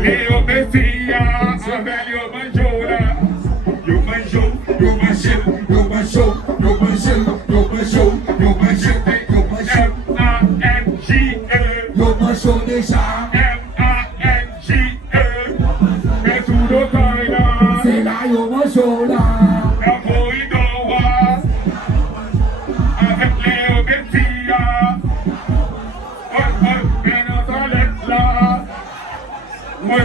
Leo Messia, velho manjola. Eu manjo, eu manjo, eu manjo, eu manjo, eu manjo, eu manjo, eu manjo. M-A-N-G-E. Eu manjo deixa. M-A-N-G-E. É tudo caída. Será eu manjo lá. É corridoa. Avec Leo Messia. Oi, Venezuela. Oi,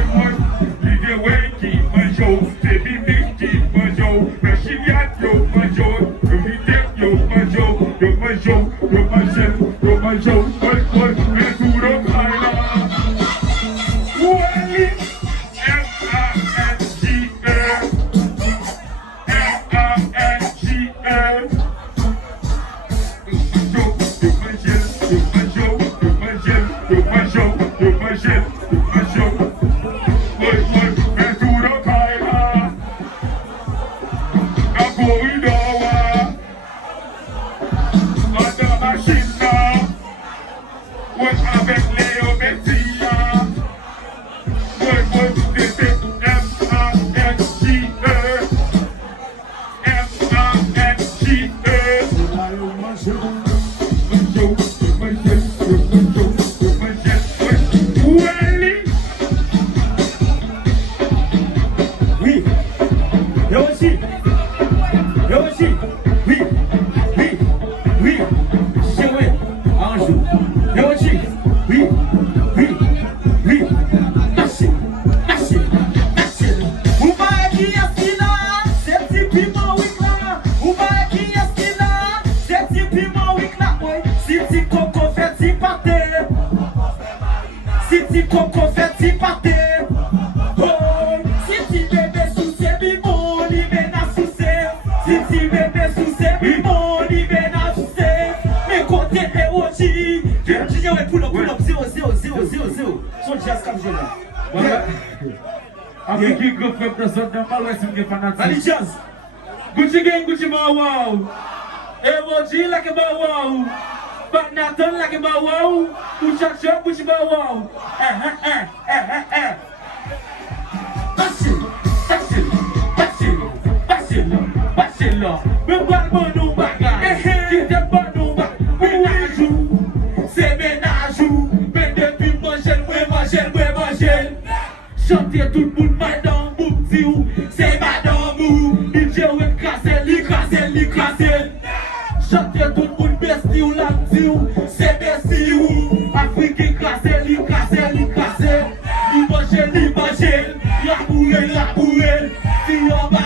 Ligue Wake, manjo. Baby Mickey, manjo. Brasilian, yo, manjo. Eu me dei, yo, manjo. Eu manjo, eu manjo, eu manjo. Oi, é tudo caída. Ueli. M-A-N-G-E. M-A-N-G-E. Oui, eu aussi, oui, chérie, un jour, eu aussi, oui, nasce. O aqui esquina, sete pimão e clã. O aqui esquina, sete pimão e clã. Oi, sete coco fait si pâté. Sete coco fait si pâté. Oi, sete bebê sucê bimon, livre na sucê. Sete bebê sucê bimon, livre na sucê. Me côté é hoje. Dinheiro é pull up, 0. Só jazz capjola. Aqui que eu fui pra São Paulo, esse que fanatismo. Ali jazz. Gucci gang, Gucci bow wow. Emoji like a bow wow. But Nathan like a bow wow. Gucci shop, Gucci bow wow. Bachelor. Meu barba no bagagem. Que tem barba no bagagem. Menaju. C'est menaju. Mais depuis manger. Chanter tout le monde, madame Boubziou. C'est madame Mou. DJ ou écraser, l'écraser. Chanter tout le monde, bestiou, l'abdiou. C'est bestiou. Afrique écraser, l'écraser. L'imagine, la bourrée. Si on va